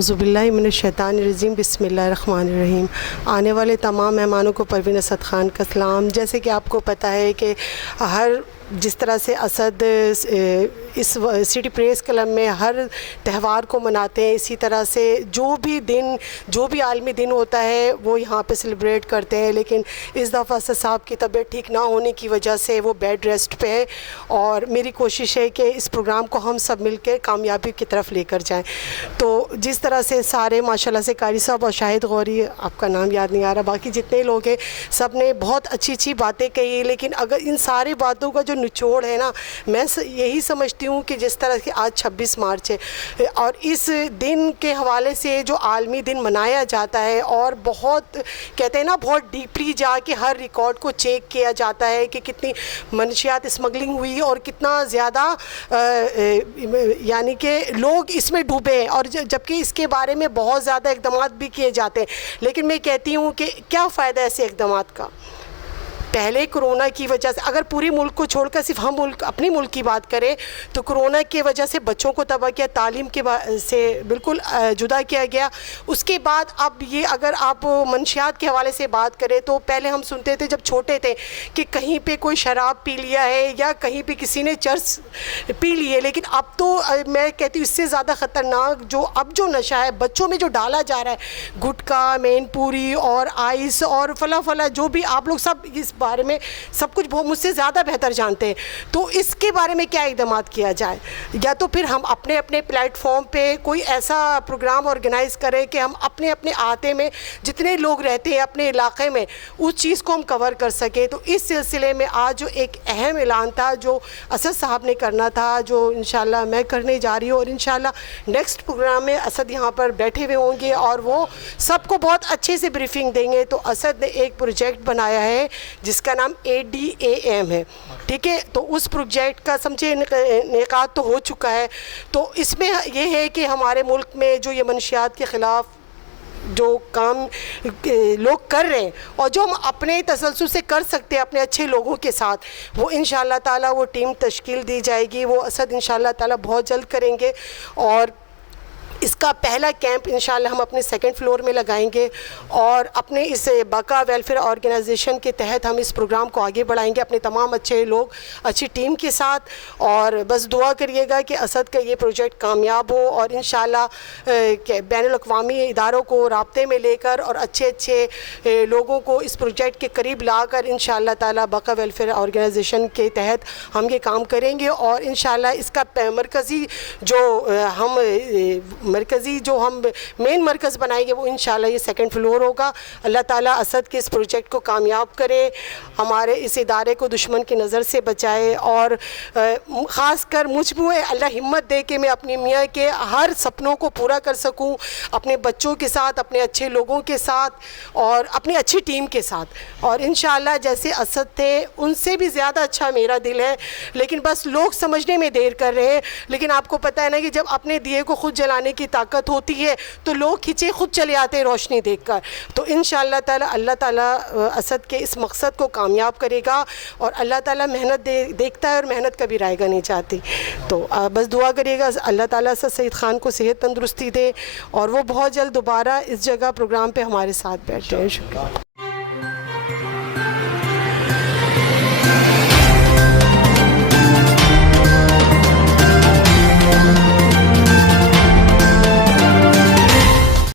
اعوذ باللہ من الشیطان الرجیم، بسم اللہ الرحمن الرحیم۔ آنے والے تمام مہمانوں کو پروین اسد خان کا سلام۔ جیسے کہ آپ کو پتہ ہے کہ جس طرح سے اسد اس سٹی پریس کلب میں ہر تہوار کو مناتے ہیں، اسی طرح سے جو بھی عالمی دن ہوتا ہے وہ یہاں پہ سیلیبریٹ کرتے ہیں، لیکن اس دفعہ اسد صاحب کی طبیعت ٹھیک نہ ہونے کی وجہ سے وہ بیڈ ریسٹ پہ ہے، اور میری کوشش ہے کہ اس پروگرام کو ہم سب مل کے کامیابی کی طرف لے کر جائیں۔ تو جس طرح سے سارے ماشاءاللہ سے قاری صاحب اور شاہد غوری، آپ کا نام یاد نہیں آ رہا، باقی جتنے لوگ ہیں سب نے بہت اچھی اچھی باتیں کہی، لیکن اگر ان ساری باتوں کا جو نچوڑ ہے نا، میں یہی سمجھتی ہوں کہ جس طرح کہ آج 26 مارچ ہے اور اس دن کے حوالے سے جو عالمی دن منایا جاتا ہے، اور بہت کہتے ہیں نا بہت ڈیپلی جا کے ہر ریکارڈ کو چیک کیا جاتا ہے کہ کتنی منشیات اسمگلنگ ہوئی اور کتنا زیادہ یعنی کہ لوگ اس میں ڈوبے ہیں، اور جبکہ اس کے بارے میں بہت زیادہ اقدامات بھی کیے جاتے ہیں، لیکن میں کہتی ہوں کہ کیا فائدہ ایسے اقدامات کا؟ پہلے کرونا کی وجہ سے اگر پوری ملک کو چھوڑ کر صرف ہم اپنی ملک کی بات کریں تو کرونا کی وجہ سے بچوں کو تباہ کیا، تعلیم کے سے بالکل جدا کیا گیا۔ اس کے بعد اب یہ اگر آپ منشیات کے حوالے سے بات کریں تو پہلے ہم سنتے تھے جب چھوٹے تھے کہ کہیں پہ کوئی شراب پی لیا ہے یا کہیں پہ کسی نے چرس پی لی ہے، لیکن اب تو میں کہتی ہوں اس سے زیادہ خطرناک جو نشہ ہے بچوں میں جو ڈالا جا رہا ہے، گٹکا، مین پوری اور آئس اور فلاں جو بھی آپ لوگ سب اس بارے میں سب کچھ مجھ سے زیادہ بہتر جانتے ہیں، تو اس کے بارے میں کیا اقدامات کیا جائے؟ یا تو پھر ہم اپنے پلیٹ فارم پہ کوئی ایسا پروگرام آرگنائز کریں کہ ہم اپنے احاطے میں جتنے لوگ رہتے ہیں اپنے علاقے میں اس چیز کو ہم کور کر سکیں۔ تو اس سلسلے میں آج جو ایک اہم اعلان تھا جو اسد صاحب نے کرنا تھا، جو انشاءاللہ میں کرنے جا رہی ہوں، اور انشاءاللہ نیکسٹ پروگرام میں اسد یہاں پر بیٹھے ہوئے ہوں گے اور وہ سب کو بہت اچھے سے بریفنگ دیں گے۔ تو اسد نے ایک پروجیکٹ بنایا ہے جس کا نام ADAM ہے، ٹھیک ہے؟ تو اس پروجیکٹ کا سمجھے انعقاد تو ہو چکا ہے۔ تو اس میں یہ ہے کہ ہمارے ملک میں جو یہ منشیات کے خلاف جو کام لوگ کر رہے ہیں اور جو ہم اپنے تسلسل سے کر سکتے ہیں اپنے اچھے لوگوں کے ساتھ، وہ انشاءاللہ تعالیٰ وہ ٹیم تشکیل دی جائے گی، وہ اسد انشاءاللہ تعالیٰ بہت جلد کریں گے، اور اس کا پہلا کیمپ انشاءاللہ ہم اپنے 2nd فلور میں لگائیں گے، اور اپنے اس بقا ویلفیئر آرگنائزیشن کے تحت ہم اس پروگرام کو آگے بڑھائیں گے اپنے تمام اچھے لوگ اچھی ٹیم کے ساتھ۔ اور بس دعا کریے گا کہ اسد کا یہ پروجیکٹ کامیاب ہو، اور انشاءاللہ بین الاقوامی اداروں کو رابطے میں لے کر اور اچھے لوگوں کو اس پروجیکٹ کے قریب لا کر انشاءاللہ تعالیٰ بقا ویلفیئر آرگنائزیشن کے تحت ہم یہ کام کریں گے، اور انشاءاللہ اس کا مرکزی جو ہم مین مرکز بنائیں گے وہ انشاءاللہ یہ 2nd فلور ہوگا۔ اللہ تعالیٰ اسد کے اس پروجیکٹ کو کامیاب کرے، ہمارے اس ادارے کو دشمن کی نظر سے بچائے، اور خاص کر مجھ میں اللہ ہمت دے کہ میں اپنی میاں کے ہر سپنوں کو پورا کر سکوں، اپنے بچوں کے ساتھ، اپنے اچھے لوگوں کے ساتھ، اور اپنی اچھی ٹیم کے ساتھ۔ اور انشاءاللہ جیسے اسد تھے ان سے بھی زیادہ اچھا میرا دل ہے، لیکن بس لوگ سمجھنے میں دیر کر رہے ہیں۔ لیکن آپ کو پتہ ہے نا کہ جب اپنے دیے کو خود جلانے کی طاقت ہوتی ہے تو لوگ کھچے خود چلے آتے ہیں روشنی دیکھ کر۔ تو انشاءاللہ تعالیٰ اللہ تعالیٰ اسد کے اس مقصد کو کامیاب کرے گا، اور اللہ تعالیٰ محنت دیکھتا ہے اور محنت کبھی رائے گا نہیں چاہتی۔ تو بس دعا کریے گا اللہ تعالیٰ اسد سعید خان کو صحت تندرستی دے، اور وہ بہت جلد دوبارہ اس جگہ پروگرام پہ ہمارے ساتھ بیٹھے ہیں۔ شکریہ۔